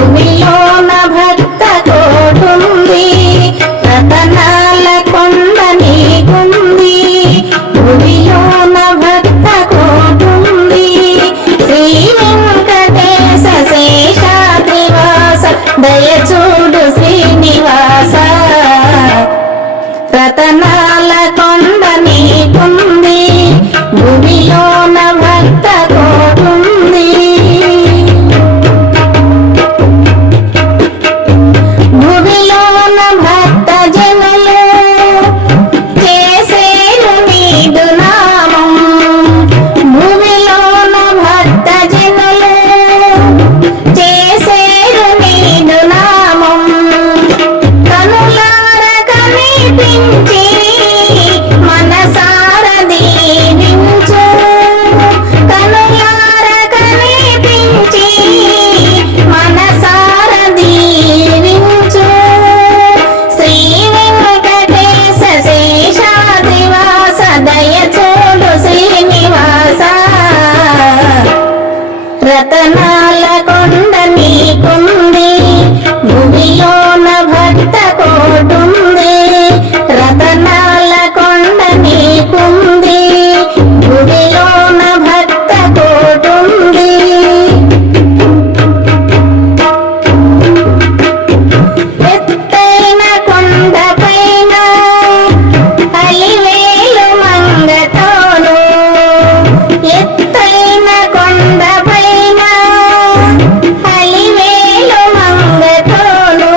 భూమిలోన భక్త కోటుంది, రతనాల కొండ నీకుంది. భూమిలోన భక్త కోటుంది, శ్రీ వెంకటేశ శేషాద్రివాస దయచూడు శ్రీనివాస. రతనాల కొండ నీకుంది, భూమిలోన భక్త కోటుంది. భూమిలోన భక్త జనులు చేసేరు నీదు నామం. భూమిలోన భక్త జనులు చేసేరు నీదు నామం. కనులార కనిపించి మనసార దీవించు. కనులార కనిపించి మనసార దీవించు. శ్రీ వెంకటేశ శేషాద్రివాస దయచూడు శ్రీనివాస. రతనాల కొండ నీకుంది, భూమిలోన భక్త కోటుంది. రతనాల కొండ నీకుంది, భూమిలోన భక్త కోటుంది. ఎత్తైన కొండ పైన అలివేలు మంగతోను. ఎత్తైన కొండ పైన అలివేలు మంగతోను.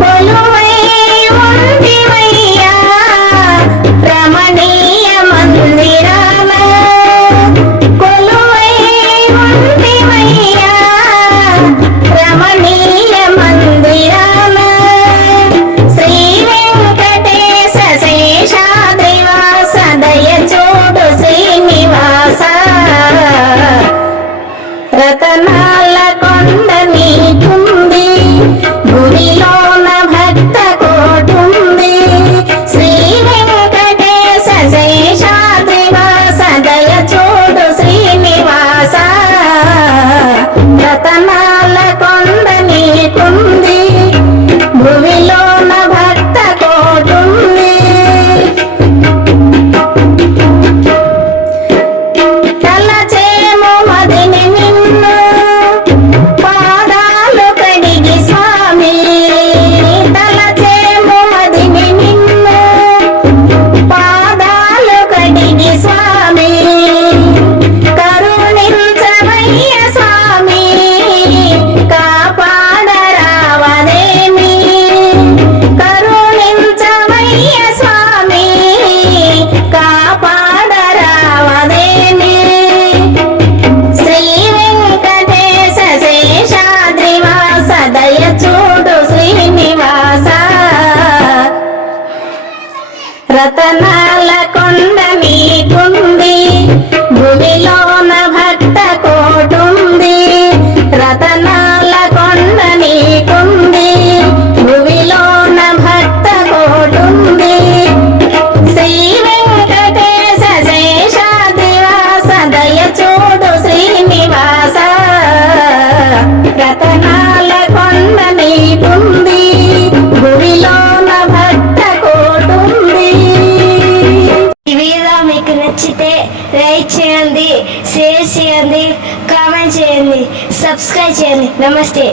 కొలువై ఉంటివయ్యా రమణీయ మందిరాన. కొలువై ఉంటివయ్యా రమణీయ మందిరాన. శ్రీ వెంకటేశ శేషాద్రివాస దయచూడు శ్రీనివాస. రతనాల కొండ నీకుంది, భూమిలోన భక్త కోటుంది. శ్రీ వెంకటేశ శేషాద్రివాస దయచూడు శ్రీనివాస. రతనాల కొండ నీకుంది, భూమిలోన భక్త కోటుంది. తలచేము మదిని నిన్ను పాదాలు కడిగి స్వామి. తలచేము మదిని నిన్ను పాదాలు కడిగి స్వామి. కరుణించవయ్య స్వామి, కాపాడరావదేమి. కరుణించవయ్య స్వామి, కాపాడరావదేమి. శ్రీ వెంకటేశ శేషాద్రివాస దయచూడు శ్రీనివాస. రతనాల కొండ నీకుంది, భూమిలోన భక్త కోటుంది. రతనాల కొండ నీకుంది, భూమిలోన భక్త కోటుంది. శ్రీ వెంకటేశ శేషాద్రివాస దయచూడు శ్రీనివాస. రతనాల కొండ నీకుంది, భూమిలోన భక్త కోటుంది. ఈ వీడియో మీకు నచ్చితే లైక్ చేయండి, షేర్ చేయండి, కామెంట్ చేయండి, సబ్స్క్రైబ్ చేయండి. నమస్తే.